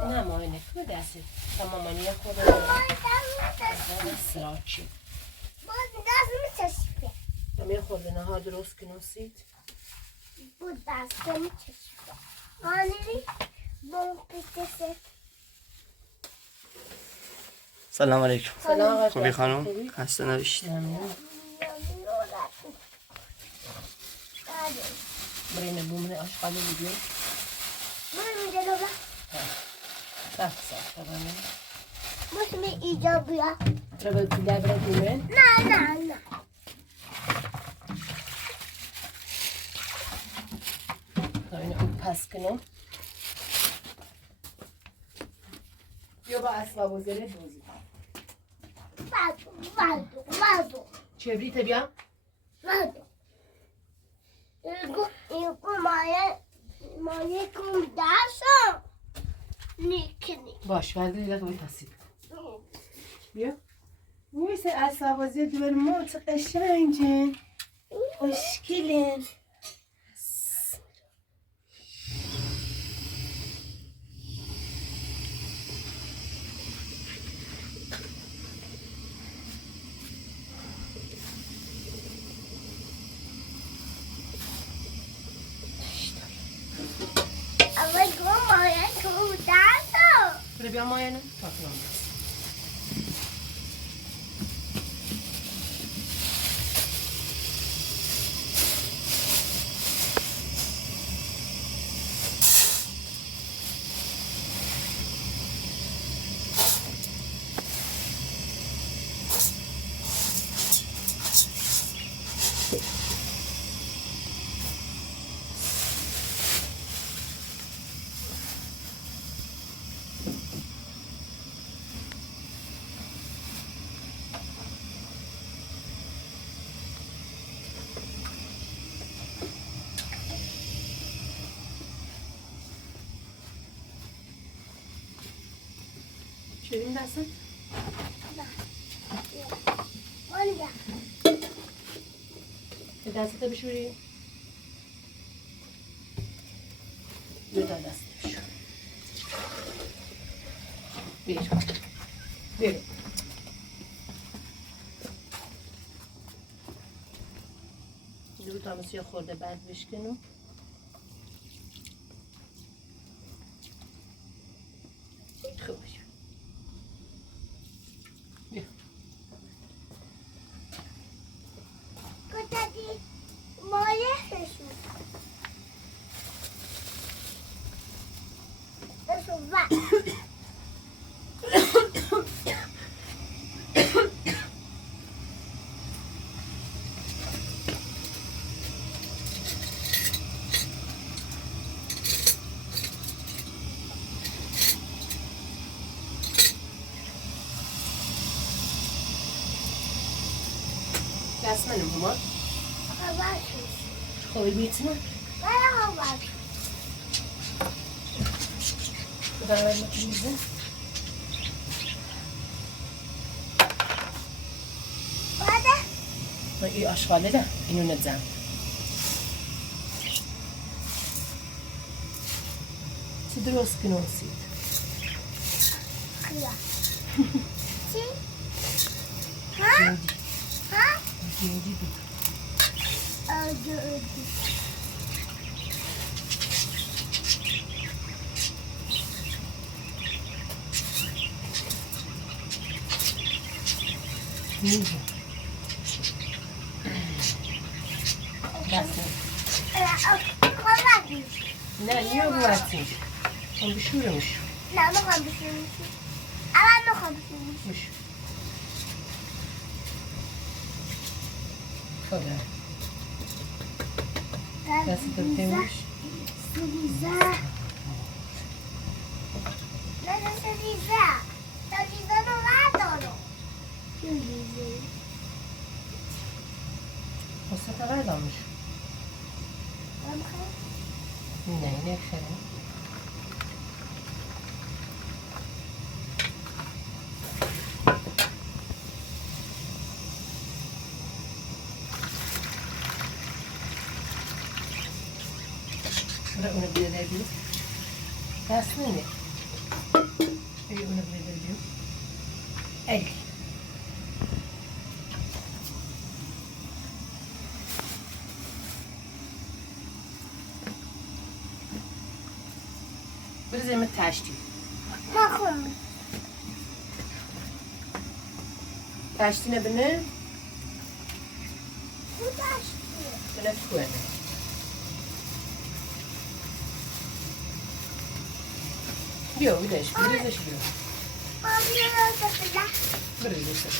نه ماینه که دستی تمامانی خود سراچی همه خود نها درست کنوسید بود دست میچشم آنیری بون پیتست. سلام علیکم. سلام خوبی خانم؟ خسته نباشید. برین بومنه آشغالی بودیم من جلو بلا سخت سخت بانه مسلم ایجاب بیا تربه پیله برای بومن نه تا اینه اون پس کنم بیا با اسباب و زره دوزی وادو چبریت بیا ایگو مایه کم داشتم نیکنی باش ورده دیگه توی پسید بیا ویسه اسباب و زره دوباره ما چه قشنگین خوشگلین بیا ماینه پاکنم بس شیرین دستت؟ به دستت بشوری؟ دو تا دست بشور بیر دو تا مسیح خورده بعد بشکنم خوب Jasmine mama. خوبی بیتونه؟ دارم می‌کنیزه. این آشغاله ده اینو نزن. چی درست کنوسید؟ چی؟ ها؟ جدی بود. نه نیا بواتیم هم بشورمش نه نخوام بشورمش الان نخوام بشورمش خدا دستی دبتیمش سریزه نه سریزه سریزه رو ندارم سریزه خسته تقرار دامش نه اینه خیلی اونو بیاده بید Aslında ne? İyi bunu böyle. El. بریزیم تشتی نخون. تشتی نبینه Bu taştı. بینه توه بیا بیدش بریزش بیا Abi nasıl? بریزش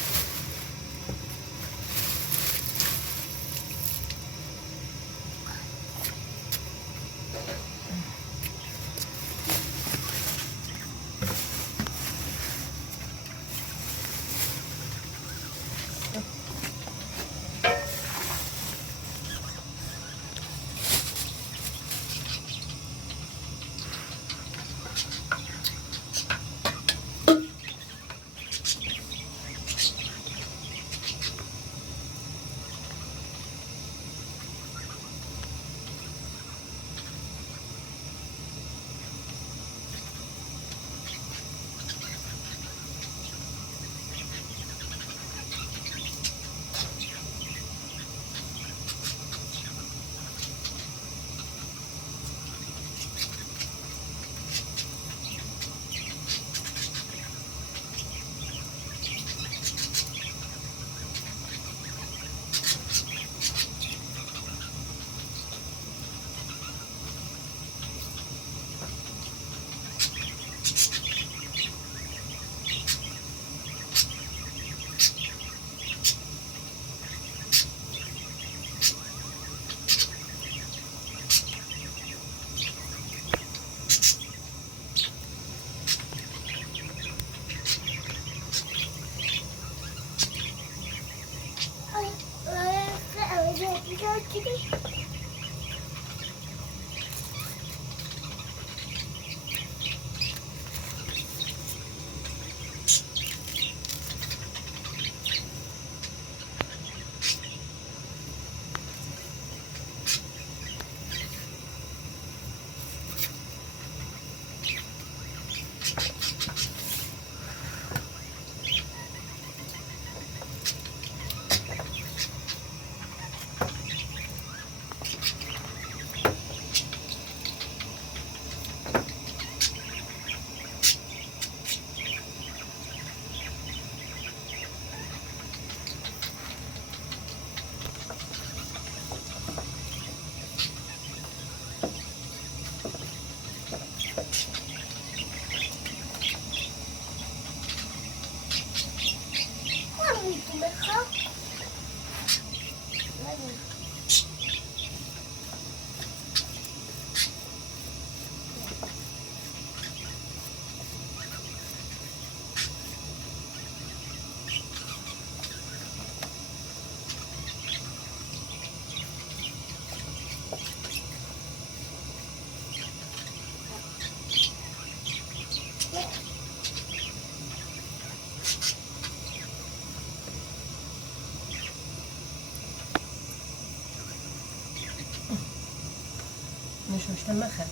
مش مخه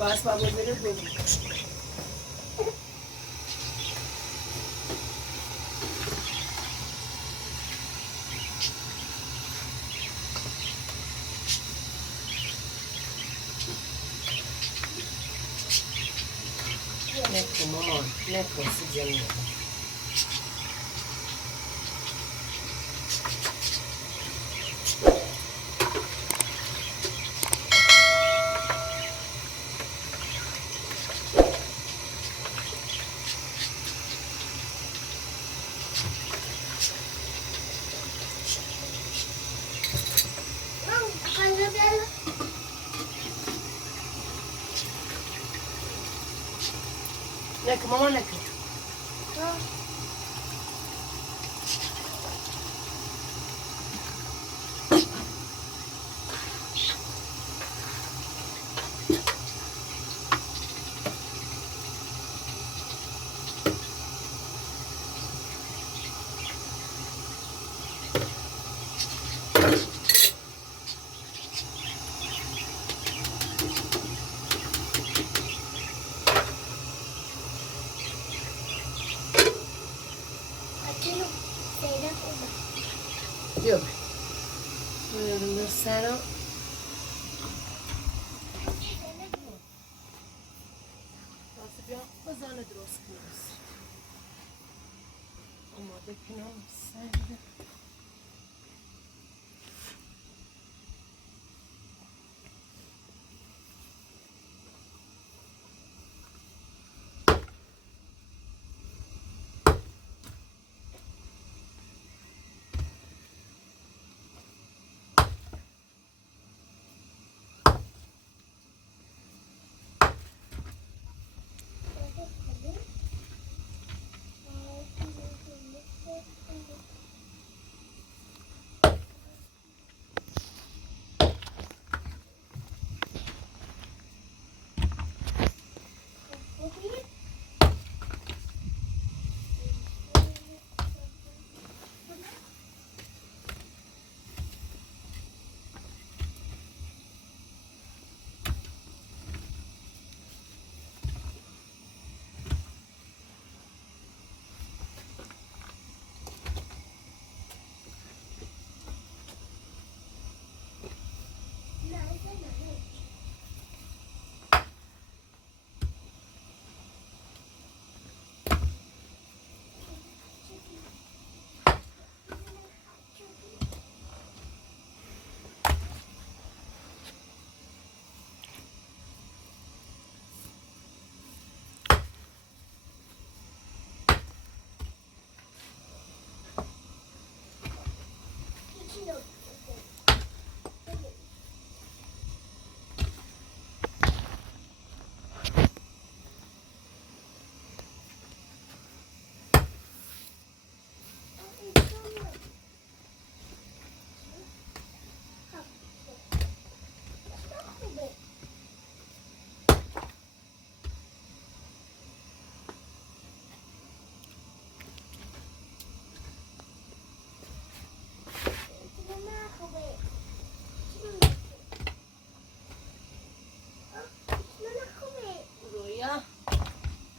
باز با بزرگ بود. نکن مامان، نکن سیزنی. نکن مامان نکن. Yok. Buyurun dostlarım. Nasıl bir kazanı droz kılıyoruz. Ama da günah sende.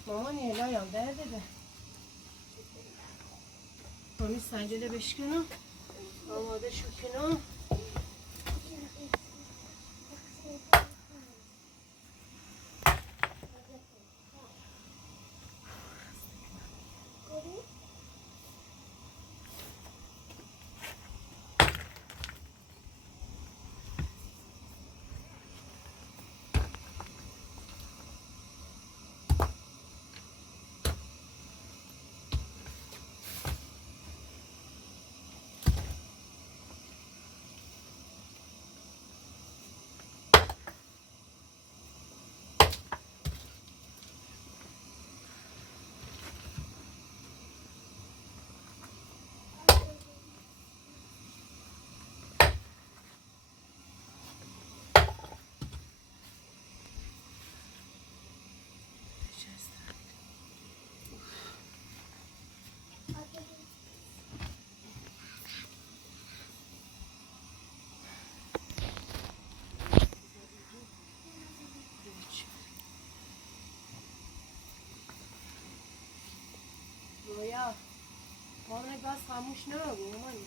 Mama niye lan yan derdi de. Mami sence de 5 günü. Ama da şu günü. خانه بس خاموش نبود مامانی.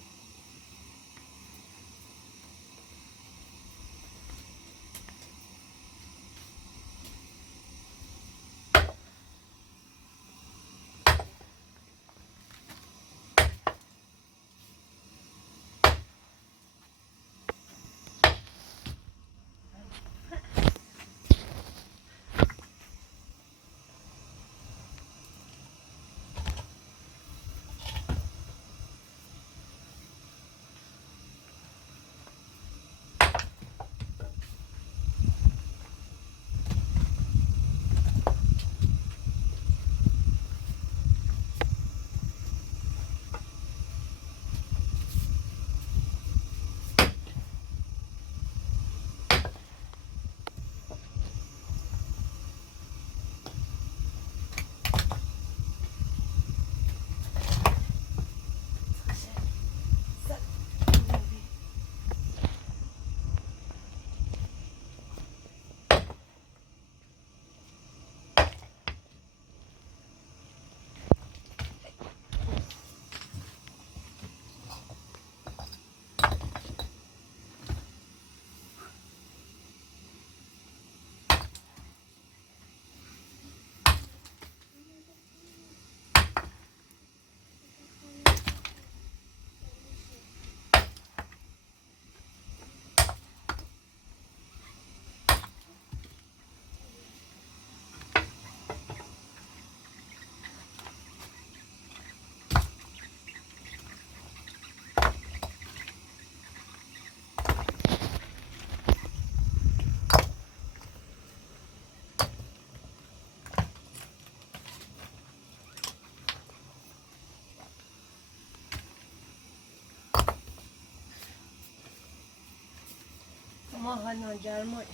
ما حالا گرمای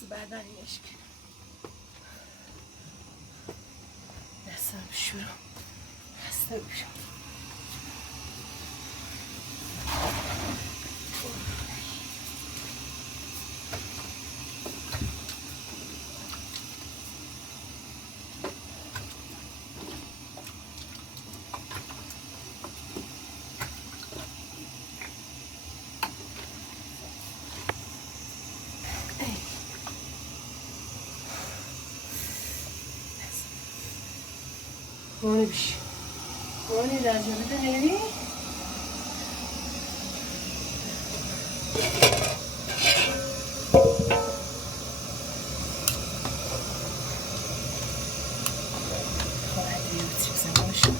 سبردنیش کنم دستم شروع خسته بشم Onu bir şey. Onu ilacı bir de neydi? Hadi yürüteyim sen başım.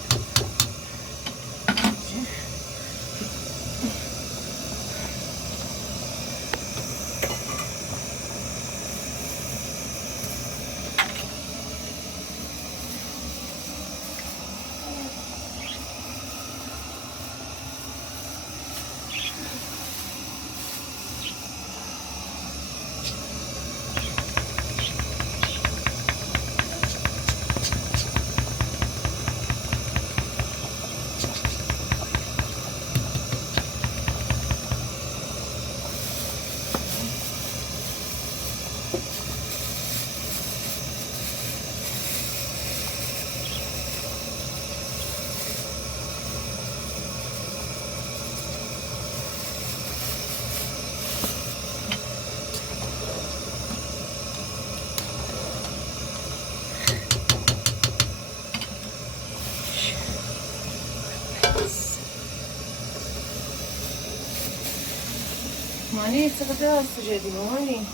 مامانی چقدر هست جدی مامانی؟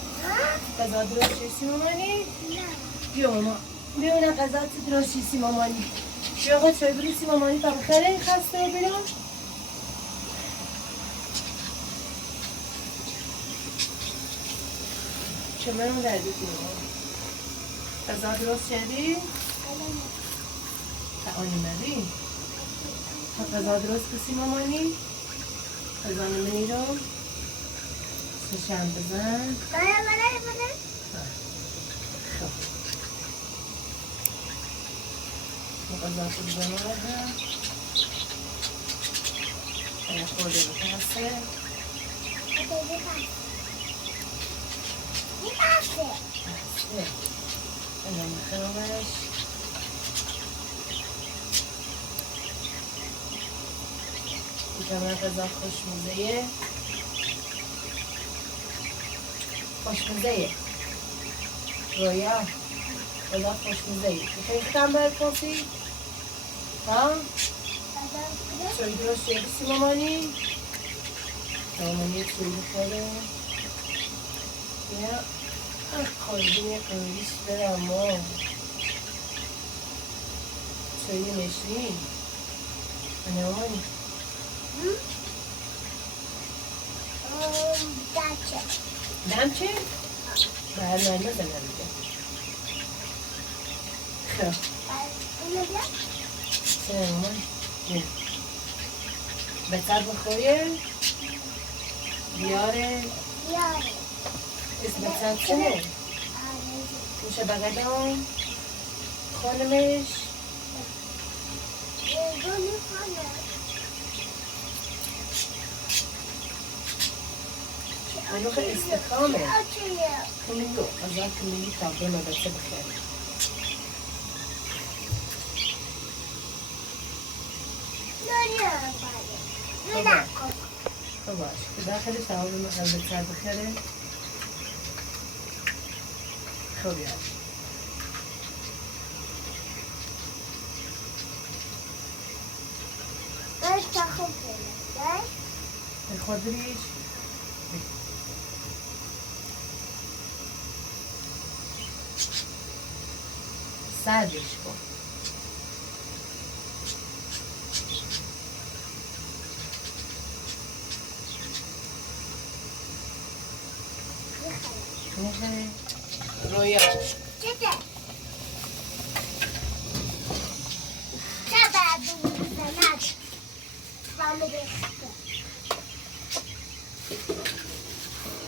غذا درست چیستی مامانی؟ نه بیا ماما ببینم غذا درست چیستی مامانی بیا آقا چای بریسی مامانی تا بخره خسته ببینم چه منو دردی مامانی غذا درست کردی؟ تعالی مری؟ غذا درست کسی مامانی؟ غذا نمینی رو؟ سشن بزن بله خب غذا تو بزن آره اگه خورده بپسه میپسه الان میخوامش میکنم غذا خوشمزه خوشمزه رویا غذا خوشمزه میخوایی بکنم باید کافی؟ ها؟ سوی درست شدیسی مامانی؟ مامانی سوی بخوره یا خوردیم یه قویش برم ما سوی نشنی anne mami. Damche. Damche? Ben de denemeyeceğim. Bunu bile? Sen ama. Ne? Betar بخوریه؟ بیاره؟ بیاره اسمت سنسنه؟ میشه بغدام؟ خانمش؟ گونی خانم منو که استخامه کمیلو ازا کمیلی تابلو مدرسه بخیره خب باش که داخل تابلو مدرسه بخیره خب یاد خود ریش سردش کن میخواه رویا چطه؟ چه بعد بزند بامه بخته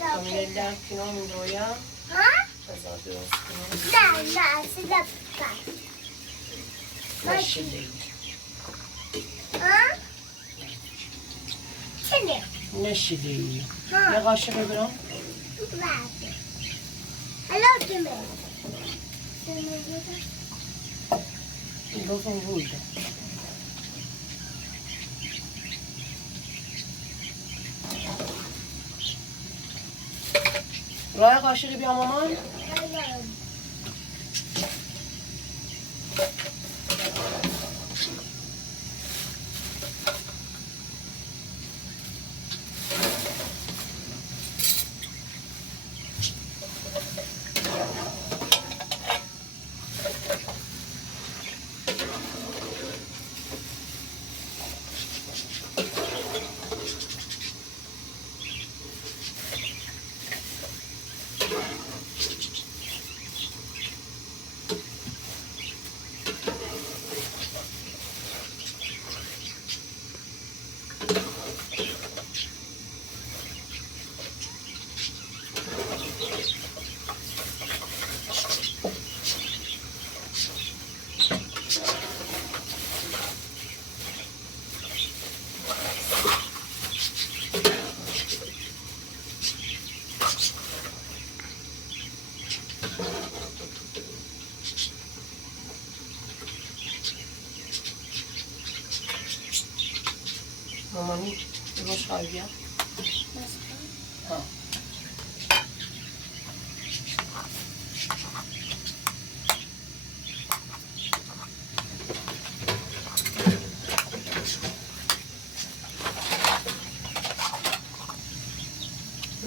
کامیل در کنام رویا ها؟ بذار درست کنم نه سیده بکن نشیدی ها؟ چنه؟ نشیدی یه قاشق ببرم بعد حالا کمه؟ گفتم بوده راه قاشقی بیا مامان مامانی روش خواهی بیا ها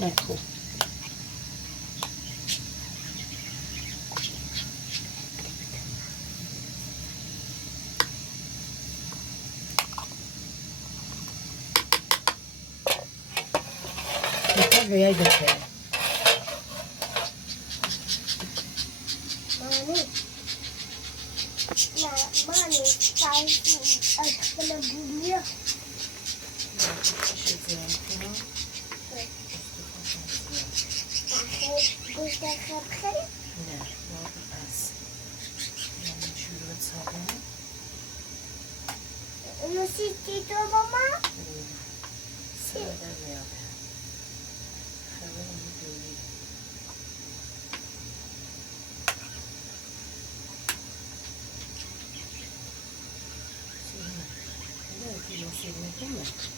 نکو رویای بکنه مانی اکبر بومیا گوشت خب خیلی؟ نه واقعا از یعنی شروع سابه نوشیدی تو ماما؟ ساده میاده خبر میدونی سیرمه خیلی نکنه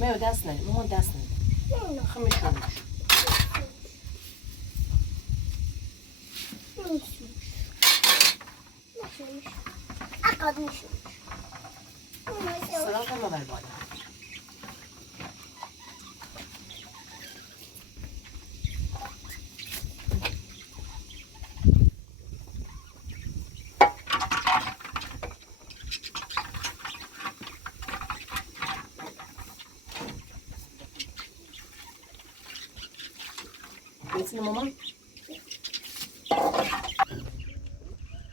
میو دست نده مامان دست نده خمیش کنش عقب میشونش صدا کن ببر بالا بسیم مامان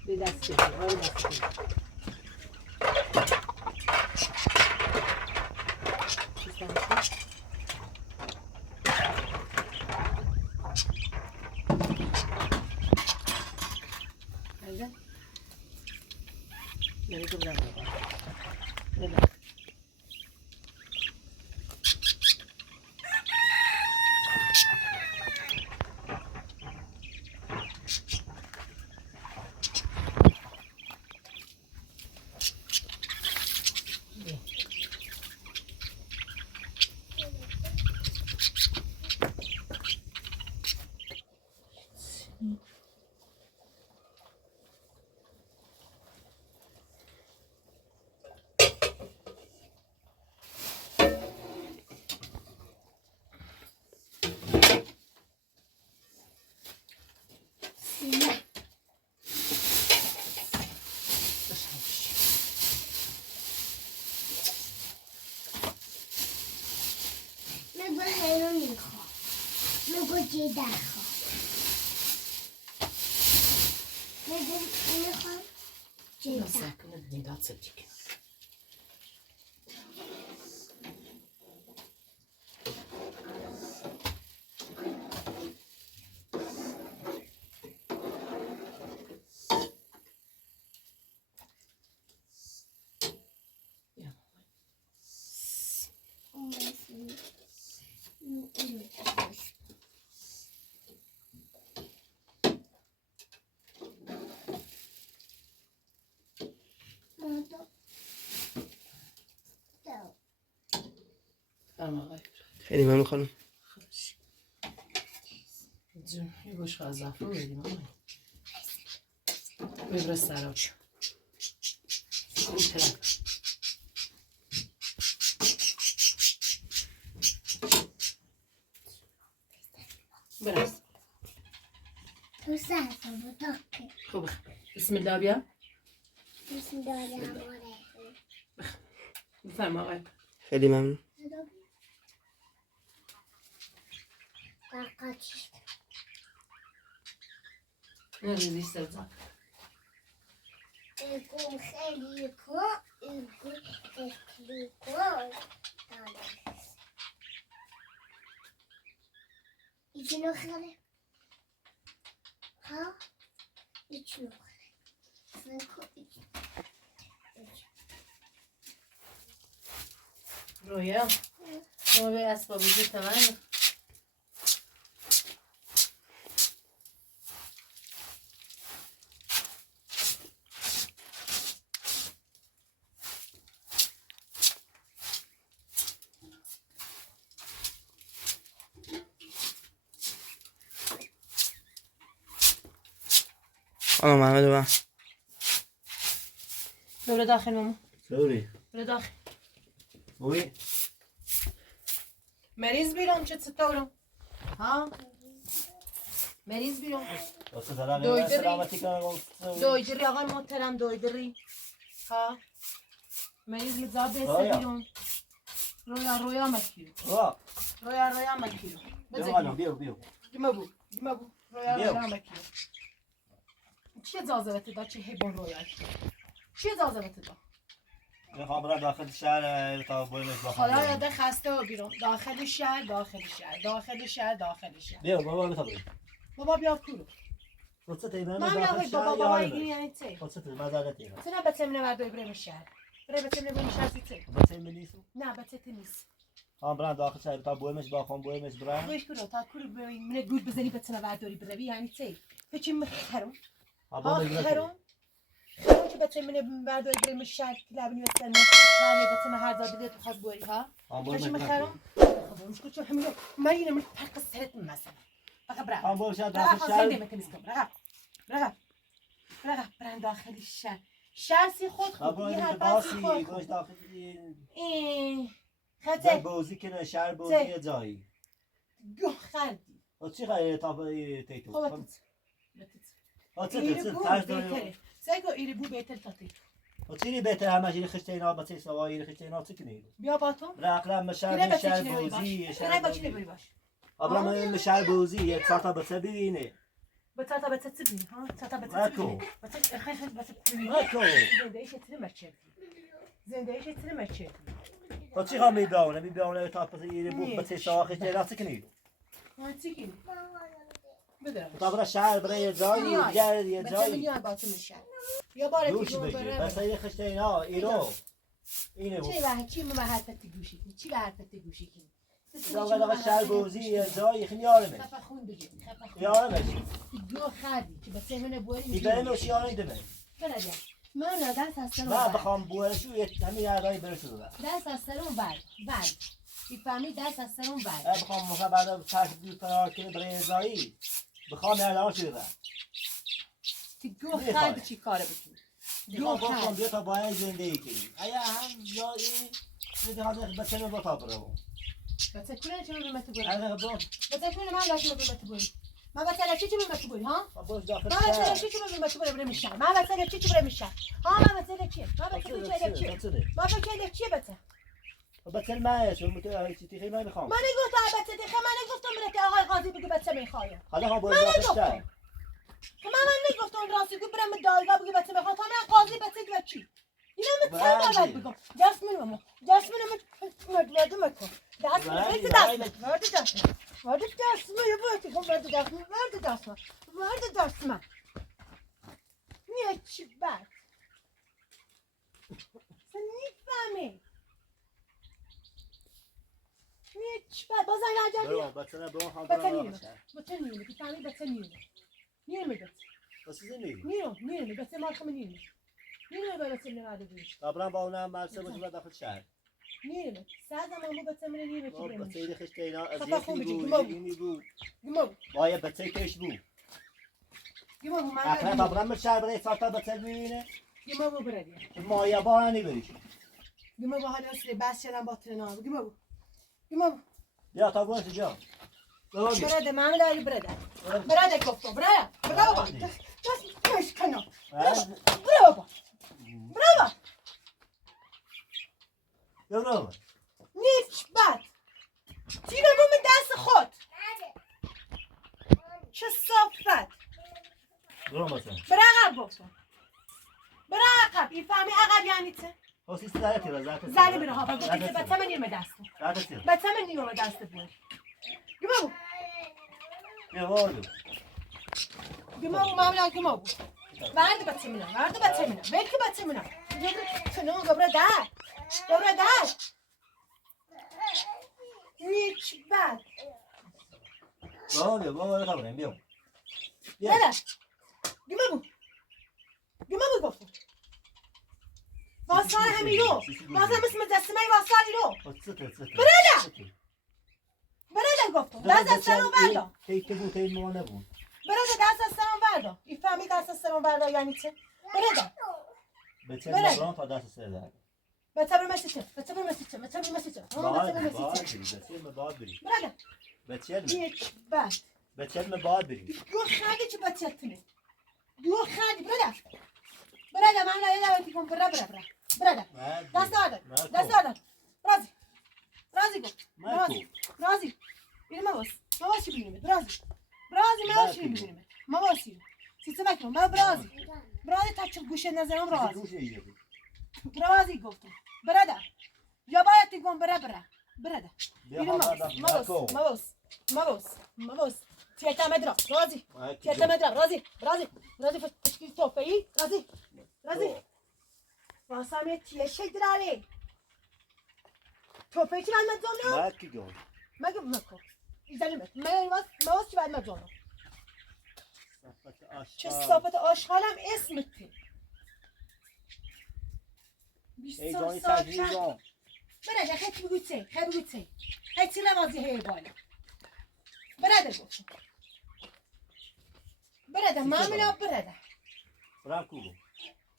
به دست بگیر آره دست بگیر Let it go down. Let it. That's it, chicken. خیلی ممنون خانم. جون یه بشقه از زعفران بدیم آقای ببرس سراج برس تو سرفا بوداکه خوبه بسم الله بیا بسم الله الرحمن الرحیم بفرما آقای خیلی ممنون. قاقاچش نه ریزی سرزان ایگو خیلی کن ایگو خیلی کن ایچنو خیلی ها ایچنو خیلی رویا ما به اسباب بودی تمام خانم محمد و من برو داخل ماما سوری برو داخل وی مریض بیرون چه چطورم ها مریض بیرون دویدری آقای محترم دویدری ها مریض مزاد بسته بیرون رویا مکیو رویا مکیو بیو گمبو رویا مکیو چی اجازه بده دا چه هیبون رویا چی اجازه بده دا میخوام برم داخل شهر تا بوینس با حالا یاده خسته و بیرون داخل شهر بیا بابا بتا بریم بابا بیا کورو رخصت ایمن من داخل شهر بابا این یعنی چی رخصت مزارت ایمن تو نه بتمنه وردای بریم شهر برای بتمنه بریم شهر چی بتیم نیست نه بتت نیست هم برم داخل شهر تا بوینس با خون بوینس برم خوش کورو تا کورو بریم من گود بزنی بتمنه ورداری بروی یعنی چی بچی مخرم خرم که بتمنه ورداری بریم شهر لبنی بتمنه ولی بتمنه هر جا بده تو خاص بوری ها بچی مخرم خب مشکل چه همین ما اینو من فرق سرت مثلا فقط برام هم باشه داخل شهر برن داخل شهر سی خود یه هر باسی باش داخل این خاطر بازی کنه شهر بازی جایی گو خردی و چی خیلی تا تیتو خب چه ترس داره سایکو ایری بو بهتر تا تیتو و چی بهتر همه جوری خشته اینا با چه سوایی خشته اینا چه کنی بیا با تو رقم شهر بازی نه با چی نبری باش ابرا من مشعل بوزی یک ساعت بسه ببینه بتاتا بتتبني ها بتاتا ماكو. بتتبني خير بتتبني ماكو. زنده ايش ترمى تشيل زنده ايش ترمى تشيل فچی خواهم میباونه تا پس یه بوق بسه ساخه چه راست کنی ها تيجي بدر تا برا شهر برای یه جایی گرد یه جایی بتمني باطن الشارع يا بارك دوش بگی بس یه خشته اینا ایرو اینه بود چی به چی ما حرفت گوشی کنی چی به حرفت گوشی کنی داغ شهر بوزی یه جایی خیلی یارمه خفا خون بگی خفا خون یارمه دو خادی که بس من بوری دیگه نوشی یاری دمه بلدی من دست از سرم من بخوام بوشو یه همین یارای برسه دادم دست از سرم بعد میفهمی دست از سرم بعد بخوام مثلا بعد تشدید فرار کنه برای ازایی بخوام یاران شده دو خادی چی کاره بکنی دو خادی بیا تا باید زندگی کنی ایا هم یا این میده حاضر بچه رو با برو بچه کنه چه رو مت بوری اگه برو بچه کنه من لاش رو مت بوری ما بچه چی رو مت بوری ها باش داخل ما بچه چی رو مت بوری میشه ما بچه چی رو میشه ها ما بچه چی ما بچه چی ما بچه چی بچه بچه من شو متو چی خیلی میخوام من گفتم بچه دیگه من گفتم برات آقای قاضی بگه بچه میخواد حالا ها باید داخل شهر من نگفتم راستی که برم دادگاه بگه بچه میخواد من قاضی بچه دیگه چی اینا من بگم دست منم مرد مکن دست من نیه چی بد نیفهمی نیه چی بد باز این عجبی بچه نه برو هم بچه نیمه بفهمی بچه نیمه بچه بس زندگی نیمه بچه مال خمه نیمه بچه نماده بویش قبلا با اونم مرسه باشه داخل شهر نیمه ساعت ما بچه من نیمه چی بریم بچه خشته اینا از خفا یکی خون بگی، بود گمو. اینی بود گمو باید بچه کش بود گمو من اخلا قبلا من شهر برای ساعتا بچه ببینه گمو بردی مایه با هنی بریش گمو با حالا سری بس شدن با ترنا گمو بیا تا برو جا برده من داری برده گفتم برده بابا دست کش کنم برو برو نیست بد تیره بوم دست خود چه صافت برو مثلا برای عقب گفتم برای عقب این فهمی عقب یعنی چه؟ حسی سر تیره زرد زنی میره ها بگو که بچه من نیمه دستم زرد بچه من نیمه دست بود گمو بیا وارو معمولا گمو بود ورد بچه منم ول که بچه منم کنم گبره در نیچ بد بیا تا بریم بیا نه گمو گفتم واسال همیرو واسال مثل مجسمه واسالی رو برده گفتم دست از سرم بردا که بود که ما نبود برده دست از سرم بردا این فهمی دست از سرم بردا یعنی چه؟ برده بچه نبران تا دست سر در بچه برمسی چه بچه بری برده بچه نیچ بد بچه باید بری دو خردی چه بچه تونه دو خردی برده من لایه کن برده دست آدم رازی گفت رازی بیریم مواسی بینیم رازی بینیم مواسی سیسه بکنم برازی تا چه گوشه نظرم رازی گفتم برده یا باید تیگم برده بیریم مواس تیتا مدرا رازی فشکی توفه ای رازی واسه تیه شدرالی توفه چی باید مدزانم؟ مگه مکو ایزنیمت مواس چی باید مدزانم؟ چه صافت آشغالم اسمتی ایجانی تجریبان برده خیلی بگو چه هیچی نوازی هی بالا برده گفتم معمولا برام کوبو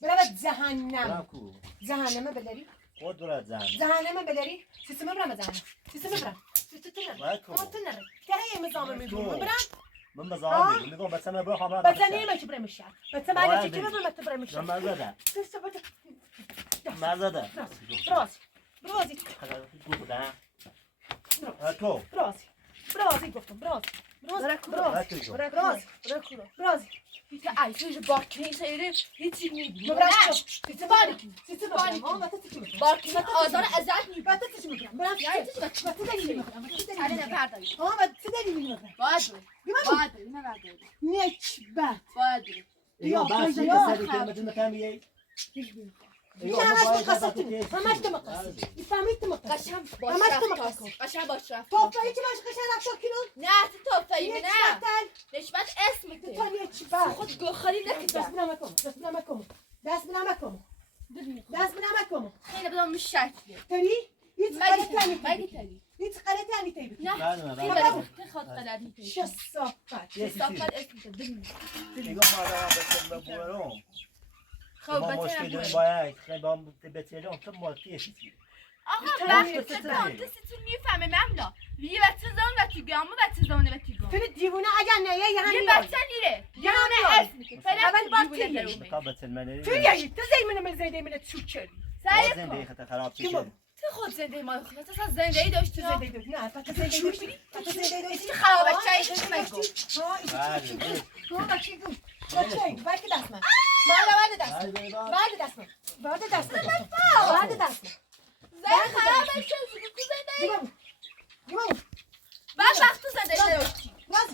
برده جهنم برام کوبو جهنمه بداری خود برات جهنمه بداری سیستم برم تو نره که هی مزامه میبونم برم من بزاهم میگم بس من بروح امرا بس نمیشه برم میشم بس ما چی برم تو برم میشم مرزاده برازی کوبو ده تو برازی گفتم براز Peki ay sözü bakayım sayırım hiç bilmiyorum. مبرم سیتی باری Bakayım ağzına ezat mı? بعد تیجی میگم برام Ya hiç bak. Hadi ne verdi? ها بعد تدری میگم Vardı. Vardı. Ne verdi? نیچ بعد Vardı. یا بس یا. یه سری کلمه نفهمیه همش مقصدی همش مقصدی فهمیت مقصدی Kaşam Ama boş tamam. rafta. Kaşam boş rafta. توفایی که باش قشنگ رفتار کنون Ne atı toftayı نیچ ne? بعد Neşmet esmi تو ki. نیچ بعد Khud gokhari ne دست kadar. بنام کم دست بنام کم Khayla بدم مش şartlı. تری هیچ غلطی Belki tabii. هیچ غلطی انی تی Ne? نه Khayla khud qaladi. شو صافت Safat esmi ki. دیگه ما را به بورم Khud ما مشکل batı. داریم باید خیلی با هم بتیرم تو مالکیه چیزی Aha Tamam, ben işte de sizi میفهمم لا. یه بچه‌زن و تو گامو بچه‌زن و تو گام. تو دیوونه اگر نه یه یه همین بچه دیره. یه نه اسمی که. اول باید دیوونه تیه. درومه. تا بتلمنی تو یه تو زیمونه من زیده من چوب کردی سعی زندگی کن. خیلی خراب کی شده تو خود زنده ما خود تو زندگی داشتی. تو زیده داشتی نه تو زیده داشتی تو زیده داشتی خرابه چای تو نگو. ها ایش بله تو بچی گو بچی بعد دست من بعد دست بعد دست من بعد دست من بعد دست من زن خرابه شد تو زندگی. دیوام بعد وقت تو زندگی داشتی. راز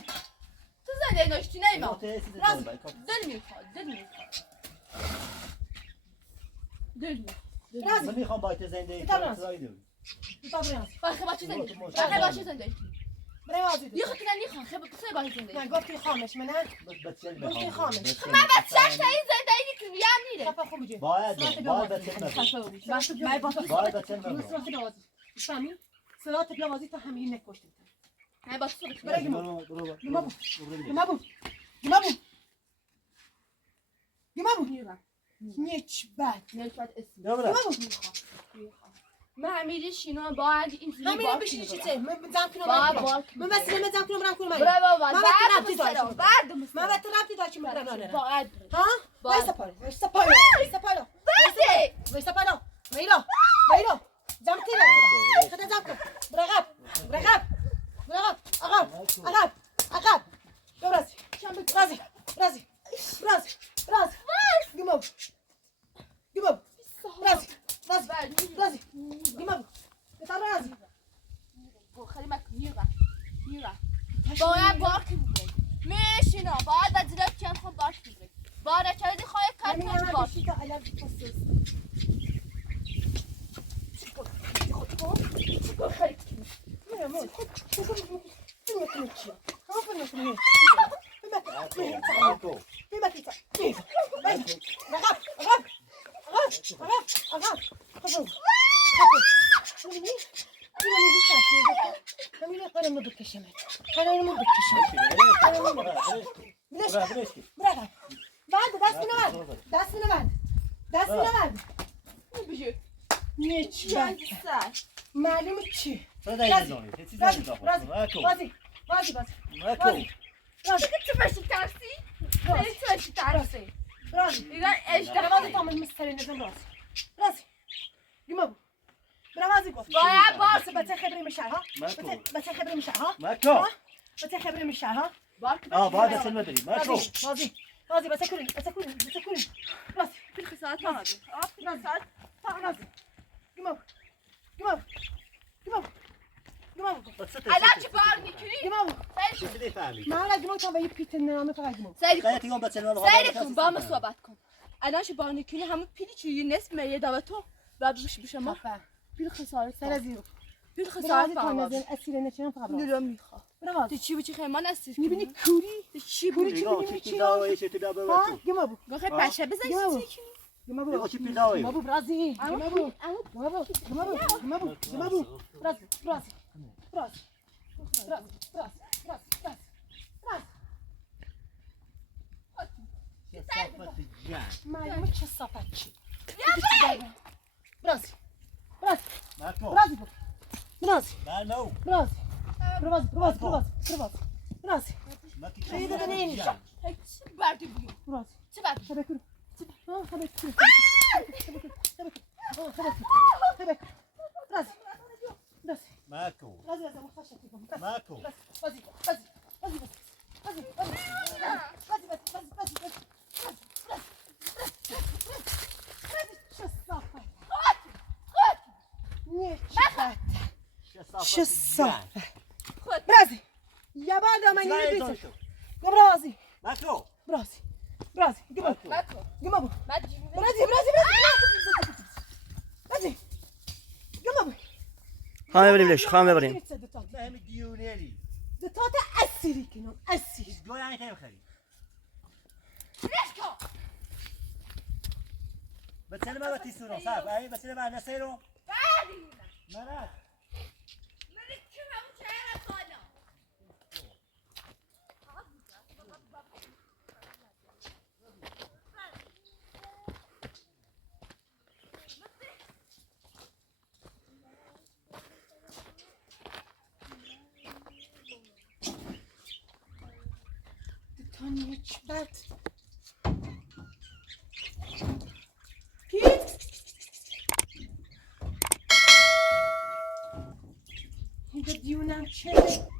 تو زندگی داشتی نه ما. راست دل میخواد. دل میخواد. دل میخواد. راز من میخوام با تو زندگی Tamam. کنم تو براز باخه باشه زندگی. باخه باشه زندگی. براز یه خود نه خیلی خیلی باشه زندگی. نه گفتی خامش من نه بچه گفتی خامش من بچه‌ش تا این زندگی کنی هم میره. خفا خوب بجی باید بچه من با تو باید بچه صورت بازی فهمی صورت بازی تو همین نکشتی نه باشه تو برای گمو برو گمو گمو میرم. نیچ بد نشد اسم. برو من همیشه شینا باید اینجوری همین باید بشین کنم. چیزه من زم کنم باید برم باید من بس من زم کنم برم کنم برای بابا من بعد ربطی داشتم. مسترم بعد من مسترم وقت ربطی داشتم برم نه باید ها باید. وایسا پایین وایسا پایین وایسا پایین بعد وایسا پایین میرا زم تیرا خدا زم کن برقب عقب برازی راز گمو راز گمو بتا راز خیلی مک میرم باید باید میشینا باید از دلت چند خون باش میگه باید چند خواهی کار همین کنی الان باش بشی تا الان پسوس چیکار خیلی کنی میرم معلومه چی؟ چه باشی ترسی؟ چه باشی ترسی؟ ایگان اشتباه باید باش بچه خبری میشه ها بچه خبری میشه ها مکو بچه خبری میشه ها باید بچه بریم مکو بازی بچه کنین راست bir saat kalmadı. Bir saat. راست گمو الان چی کار میکنی؟ چیزی فهمی من الان گمو تا به یه پیت نامه فقط گمو غلطی کن بچه من سعی کن با من صحبت کن. الان چی کار میکنی؟ همون پیلی چی نصف میلیه دعوتو بعد بشه شما پیل خسارت سر زیرو پیل بازی خسارت تا فقط نزن اسیر نشون فقط نورو میخواد. براز تو چی بچی خیلی من استیش میبینی کوری چی کوری بود؟ چی میبینی چی ها گمو گفت بچه بزن چی گمو چی پیداوی گمو برازی گمو راز معلومه چه صافت چی براز مکو نو براز مکی خیلی دیگه نمیشه چی بردی بیو براز چی بردی خبر ماكو غازي غازي مخشة فيكم بس ماكو بس غازي غازي غازي بس غازي غازي غازي بس غازي غازي بس غازي شو الصافة شو الصافة برازي يا بعد ما ينبيتك برازي ماكو برازي برازي قبل ماكو قبل ما تجيبني برازي برازي برازي قبل خام ببریم ليش خام ببریم فهم الديونيلي دتات أسيري كنون أسير قول يعني كيف خلي ريسكو بس انا ما بتيسرو صعب اي بس انا ما نسيرو بعدين مرات من كم أبو شعير أخوانا دتاني چبت كيف هذا ديونان چه